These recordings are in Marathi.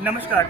नमस्कार,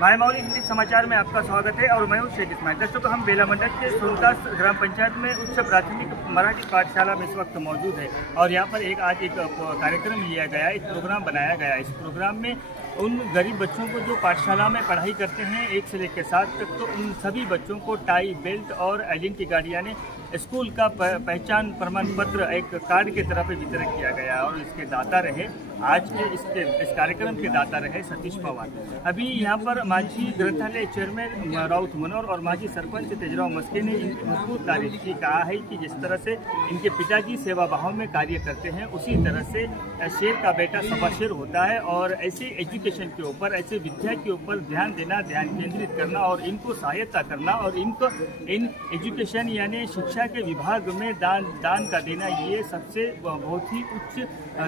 मायमावली हिंदी समाचार में आपका स्वागत है और मैं हूं शेख इस्माइल। दर्शकों, हम बेला मंडल के सोनकास ग्राम पंचायत में उच्च प्राथमिक मराठी पाठशाला में इस वक्त मौजूद है और यहां पर आज एक कार्यक्रम लिया गया, एक प्रोग्राम बनाया गया। इस प्रोग्राम में उन गरीब बच्चों को जो पाठशाला में पढ़ाई करते हैं 1 से लेकर 7 तक, तो उन सभी बच्चों को टाई, बेल्ट और आइडेंटिटी कार्ड यानी स्कूल का पहचान प्रमाण पत्र एक कार्ड के तरफ वितरण किया गया और इसके दाता रहे आज के इस कार्यक्रम के दाता रहे सतीश पवार। अभी यहाँ पर माजी ग्रंथालय चेयरमैन राउत मनोहर और माजी सरपंच तेजराव मस्के ने इनकी मजबूत तारीफ की। कहा है कि जिस तरह से इनके पिताजी सेवा भाव में कार्य करते हैं उसी तरह से शेर का बेटा सवा शेर होता है और ऐसे एजुकेशन के ऊपर, ऐसे विद्या के ऊपर ध्यान देना, ध्यान केंद्रित करना और इनको सहायता करना और इनको इन एजुकेशन यानी शिक्षा के विभाग में दान का देना, ये सबसे बहुत ही उच्च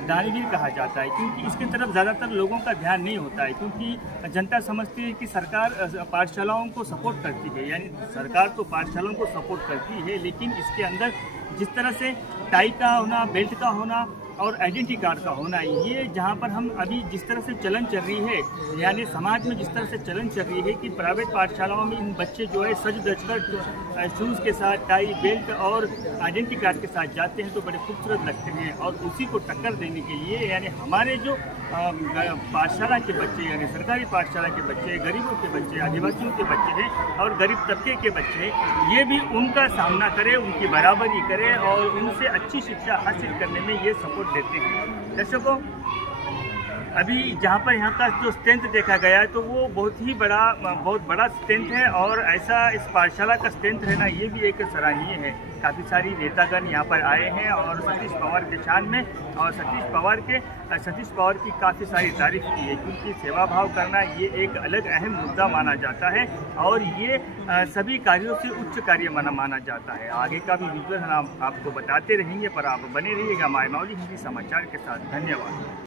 दानवीर कहा जाता है। क्योंकि इसकी तरफ ज़्यादातर लोगों का ध्यान नहीं होता है, क्योंकि जनता समझती है कि सरकार पाठशालाओं को सपोर्ट करती है, यानी सरकार तो पाठशालाओं को सपोर्ट करती है, लेकिन इसके अंदर जिस तरह से टाई का होना, बेल्ट का होना और आइडेंटिटी कार्ड का होना, ये जहाँ पर हम अभी जिस तरह से चलन चल रही है, यानी समाज में जिस तरह से चलन चल रही है कि प्राइवेट पाठशालाओं में इन बच्चे जो है सज धज कर शूज़ के साथ टाई, बेल्ट और आइडेंटिटी कार्ड के साथ जाते हैं तो बड़े खूबसूरत लगते हैं। और उसी को टक्कर देने के लिए यानी हमारे जो पाठशाला के बच्चे यानी सरकारी पाठशाला के बच्चे, गरीबों के बच्चे, आदिवासियों के बच्चे हैं और गरीब तबके के बच्चे, ये भी उनका सामना करें, उनकी बराबरी करें और उनसे अच्छी शिक्षा हासिल करने में ये सपोर्ट देते हैं। दर्शकों, अभी जहाँ पर यहाँ का जो स्ट्रेंथ देखा गया है तो वो बहुत बड़ा स्ट्रेंथ है और ऐसा इस पाठशाला का स्ट्रेंथ रहना ये भी एक सराहनीय है। काफ़ी सारी नेतागण यहाँ पर आए हैं और सतीश पवार के शान में और सतीश पवार की काफ़ी सारी तारीफ की है, क्योंकि सेवा भाव करना ये एक अलग अहम मुद्दा माना जाता है और ये सभी कार्यों से उच्च कार्य माना जाता है। आगे का भी विजुअल हम आपको बताते रहेंगे, पर आप बने रहिएगा मायमावली हिंदी समाचार के साथ। धन्यवाद।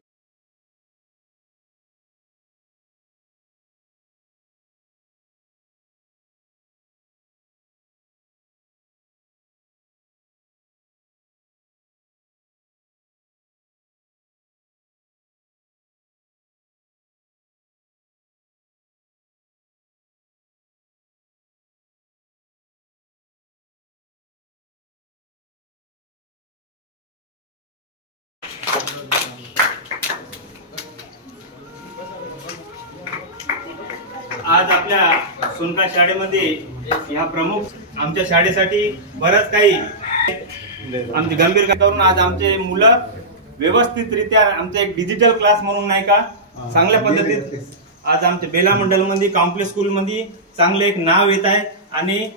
आज आपल्या सोनका शाळेमध्ये या प्रमुख आमच्या शाळेसाठी बरंच काही आमचे गंभीर करून आज आमचे मुलं व्यवस्थितरित्या आमचे एक डिजिटल क्लास म्हणून नाही का चांगल्या पद्धतीत आज आमच्या बेला मंडल मध्ये कॉम्प्लेक्स स्कूल मध्ये चांगले एक नाव येत आहे आणि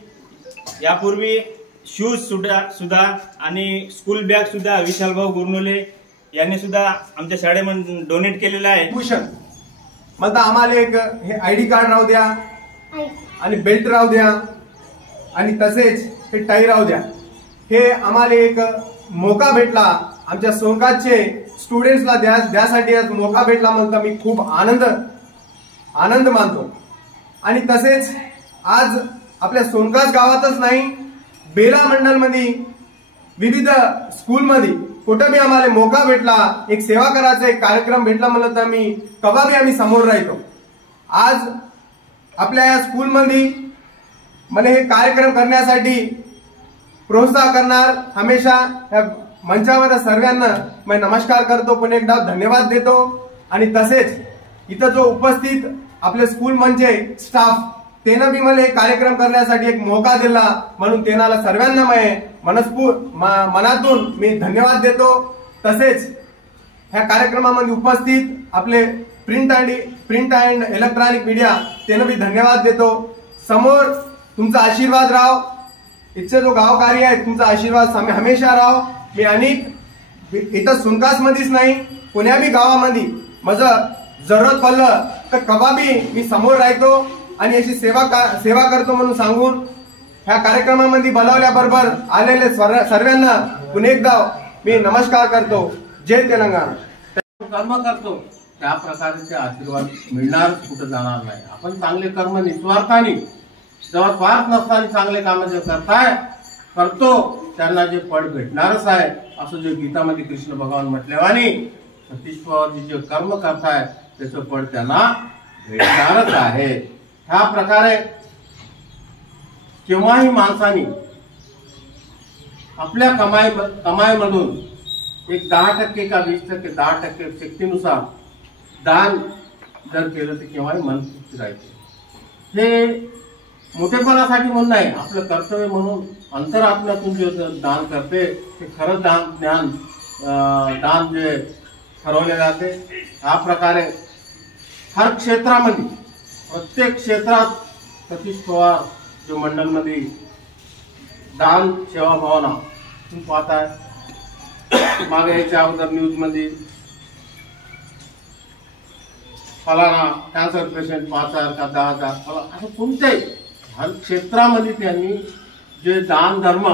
यापूर्वी शूज सुद्धा आणि स्कूल बॅग सुद्धा विशालभाऊ गुरनुले यांनी सुद्धा आमच्या शाळेमध्ये डोनेट केलेला आहे। म्हणता आम्हाला एक हे आयडी कार्ड राहू द्या आणि बेल्ट राहू द्या आणि तसेच हे टाई राहू द्या, हे आम्हाला एक मौका भेटला आमच्या सोनकाचे स्टुडंट्सला द्यासाठी आज मौका भेटला म्हणता मी खूप आनंद मानतो। आणि तसेच आज आपल्या सोनकास गावातच नाही, बेला मंडल मध्ये विविध स्कूल मध्ये कुठं भी आम्हाला मौका भेटला, एक सेवा करायचा एक कार्यक्रम भेटला म्हणलं तर आम्ही समोर राहतो। आज आपल्या या स्कूल मध्ये मला हे कार्यक्रम करण्यासाठी प्रोत्साहन करणार हमेशा या मंचावर सर्वांना मैं नमस्कार करतो, पुन्हा एकदा धन्यवाद देतो। आणि तसेच इथं जो उपस्थित आपले स्कूल म्हणजे स्टाफ त्यानं भी मला हे कार्यक्रम करण्यासाठी एक मौका दिला, म्हणून त्यांना सर्वांना मैं मनातून मी धन्यवाद देतो। तसेच ह्या कार्यक्रमामध्ये उपस्थित आपले प्रिंट अँड इलेक्ट्रॉनिक मीडिया त्यांना भी धन्यवाद देतो। समोर तुमचा आशीर्वाद राहो, इथचे जो गावकारी आहे तुमचा आशीर्वाद हमेशा राहो। मी अनेक इथं सोनकास मध्येच नाही, कोण्या भी गावामध्ये माझं जरूरत पडलं तर कवा भी मी समोर राहतो आणि अशी सेवा करतो म्हणून सांगून ह्या कार्यक्रमामध्ये बोलावल्याबरोबर आलेले सर्वांना पुन्हा एकदा मी नमस्कार करतो। जय तेलंगणा। कर्म करतो त्या प्रकारचे आशीर्वाद मिळणार, कुठे जाणार नाही। आपण चांगले कर्म निस्वार्थाने जेव्हा स्वार्थ नसताना चांगले काम जे करतो त्यांना जे फळ भेटणारच आहे, असं जे गीतामध्ये कृष्ण भगवान म्हटल्यावानी सतीश पवारजी जे कर्म करताय त्याचं फळ त्यांना भेटणारच आहे। ह्या प्रकारे केव्हाही माणसाने आपल्या कमाईमधून एक 10% का 20%, 10% शक्तीनुसार दान जर केलं तर केव्हाही मन तृप्त राहते। हे मोठेपणासाठी म्हणून नाही, आपलं कर्तव्य म्हणून अंतरात्म्यातून जे दान करते ते खरं दान जे ठरवले जाते। ह्या प्रकारे हर क्षेत्रामध्ये प्रत्येक क्षेत्रात सतीश पवार जो मंडळमध्ये दान सेवा भावना तुम्ही पाहताय। मागे याच्या अगोदर न्यूजमध्ये फलाना कॅन्सर पेशंट 5,000 का 10,000 असं कोणत्याही हर क्षेत्रामध्ये त्यांनी जे दान धर्म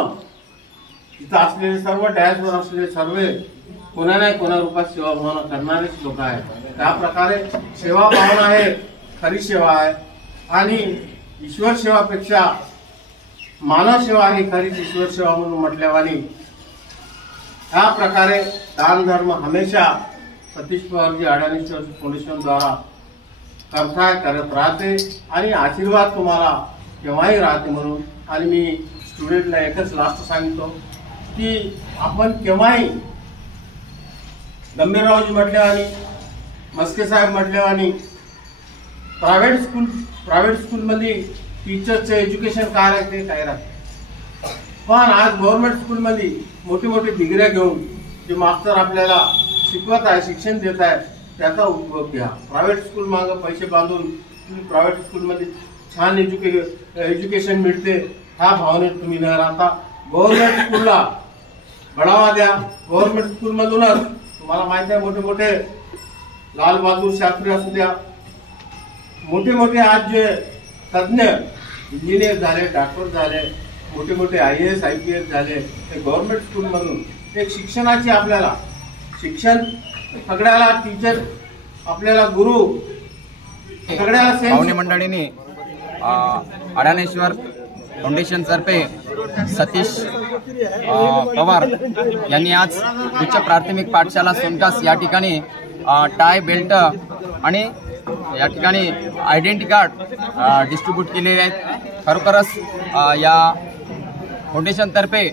तिथं असलेले सर्व डॅशवर असलेले सर्व कोणा नाही कोणा रूपात सेवा भावना करणारेच लोक आहेत। त्या प्रकारे सेवा भावना हे खरी सेवा आहे आणि ईश्वर सेवापेक्षा मानव सेवा ही खरीच ईश्वर सेवा म्हणून म्हटल्यावानी ह्या प्रकारे दान धर्म हमेशा सतीश पवारजी अडाणी फाउंडेशन द्वारा करत राहते आणि आशीर्वाद तुम्हाला केव्हाही राहते म्हणून। आणि मी स्टुडंटला एकच लास्ट सांगतो की आपण केव्हाही गंभीररावजी म्हटल्यावानी मस्के साहेब म्हटल्यावानी प्रायव्हेट स्कूलमध्ये टीचरचं एज्युकेशन काय राहते काय राहते, पण आज गव्हर्नमेंट स्कूलमध्ये मोठी मोठी डिग्र्या घेऊन जे मास्टर आपल्याला शिकवत आहे शिक्षण देत आहे त्याचा उपयोग घ्या। प्रायव्हेट स्कूल मागं पैसे बांधून तुम्ही प्रायव्हेट स्कूलमध्ये छान एज्युकेशन मिळते ह्या भावनेत तुम्ही न राहता गव्हर्नमेंट स्कूलला बढावा द्या। गव्हर्नमेंट स्कूलमधूनच तुम्हाला माहिती आहे मोठे मोठे लाल बहादूर शास्त्री असू द्या, मोठे मोठे आज जे तज्ञ इंजिनियर झाले, डॉक्टर झाले, मोठे मोठे IAS IPS झाले ते गव्हर्नमेंट स्कूलमधून एक शिक्षणाची आपल्याला शिक्षण सगळ्याला टीचर आपल्याला गुरु सगळ्याला पाहुणे मंडळींनी अडाणेश्वर फाउंडेशन तर्फे सतीश पवार यांनी आज उच्च प्राथमिक पाठशाला सोनकास या ठिकाणी टाय बेल्ट आणि या ठिकाणी आयडेंटिटी कार्ड डिस्ट्रीब्यूट केलेले आहेत। खरोखरच या फाउंडेशनतर्फे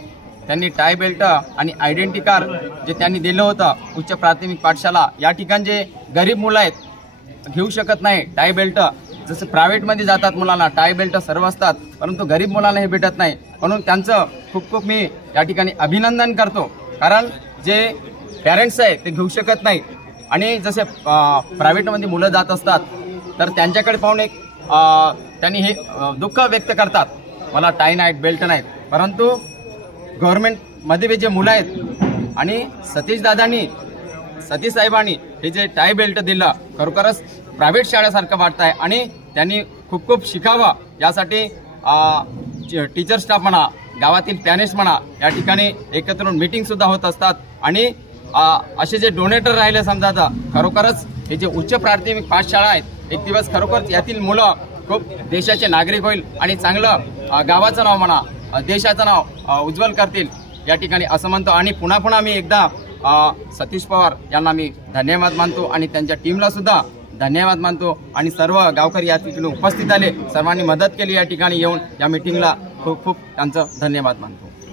त्यांनी टाय बेल्ट आणि आयडेंटिटी कार्ड जे त्यांनी दिलं होतं उच्च प्राथमिक पाठशाला या ठिकाणी जे गरीब मुलं आहेत घेऊ शकत नाही टाय बेल्ट, जसं प्रायव्हेटमध्ये जातात मुलांना टाय बेल्ट सर्व असतात परंतु गरीब मुलांना हे भेटत नाही, म्हणून त्यांचं खूप खूप मी या ठिकाणी अभिनंदन करतो। कारण जे पॅरेंट्स आहे ते घेऊ शकत नाही आणि जसे प्रायव्हेटमध्ये मुलं जात असतात तर त्यांच्याकडे पाहून एक त्यांनी हे दुःख व्यक्त करतात मला टाय नाहीत बेल्ट नाहीत, परंतु गव्हर्नमेंटमध्ये जे मुलं आहेत आणि सतीश साहेबांनी हे जे टाय बेल्ट दिलं खरोखरच प्रायव्हेट शाळेसारखं वाटत आहे आणि त्यांनी खूप खूप शिकावं यासाठी टीचर स्टाफ म्हणा गावातील पॅरेंट्स म्हणा या ठिकाणी एकत्र येऊन मीटिंग सुद्धा होत असतात आणि असे जे डोनेटर राहिले समजा आता खरोखरच हे जे उच्च प्राथमिक पाठशाळा आहेत एक दिवस खरोखर यातील मुलं खूप देशाचे नागरिक होईल आणि चांगलं गावाचं नाव म्हणा देशाचं नाव उज्ज्वल करतील या ठिकाणी असं म्हणतो। आणि पुन्हा मी एकदा सतीश पवार यांना मी धन्यवाद मानतो आणि त्यांच्या टीमला सुद्धा धन्यवाद मानतो आणि सर्व गावकरी या ठिकाणी उपस्थित आले, सर्वांनी मदत केली या ठिकाणी येऊन या मीटिंगला खूप खूप त्यांचं धन्यवाद मानतो।